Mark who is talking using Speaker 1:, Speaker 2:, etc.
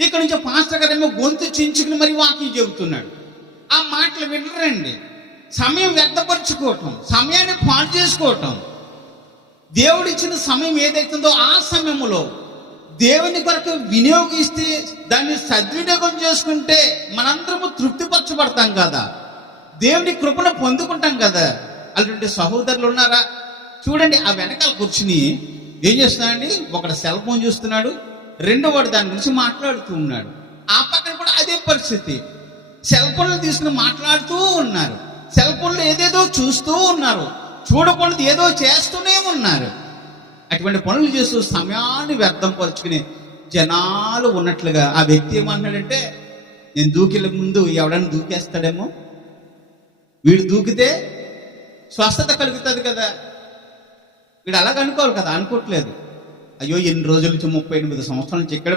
Speaker 1: ఇక్కడ నుంచి పాస్టర్ గారేమో గొంతు చించుకుని మరి వాకింగ్ చెబుతున్నాడు. ఆ మాటలు వినరండి. సమయం వ్యర్థపరచుకోవటం సమయాన్ని పాడు చేసుకోవటం. దేవుడు ఇచ్చిన సమయం ఏదైతుందో ఆ సమయంలో దేవుని కొరకు వినియోగిస్తే దాన్ని సద్వినియోగం చేసుకుంటే మనందరము తృప్తిపరచబడతాం కదా. దేవుని కృపను పొందుకుంటాం కదా. అలాంటి సహోదరులు ఉన్నారా? చూడండి ఆ వెనకాల కూర్చుని ఏం చేస్తున్నాడండి? ఒకడు సెల్ ఫోన్ చూస్తున్నాడు. రెండోవాడు దాని గురించి మాట్లాడుతూ ఉన్నాడు. ఆ పక్కన కూడా అదే పరిస్థితి. సెల్ ఫోన్లు తీసుకుని మాట్లాడుతూ ఉన్నారు. సెల్ ఫోన్లు ఏదేదో చూస్తూ ఉన్నారు. చూడకూడదు ఏదో చేస్తూనే ఉన్నారు. అటువంటి పనులు చేస్తూ సమయాన్ని వ్యర్థం పరుచుకుని జనాలు ఉన్నట్లుగా ఆ వ్యక్తి ఏమన్నాడంటే నేను దూకిల ముందు ఎవడన్నా దూకేస్తాడేమో? వీడు దూకితే స్వస్థత కలుగుతుంది కదా. వీడు అలాగ అనుకోవాలి కదా అనుకోవట్లేదు. అయ్యో ఎన్ని రోజుల నుంచి ముప్పై ఎనిమిది సంవత్సరాల నుంచి ఇక్కడ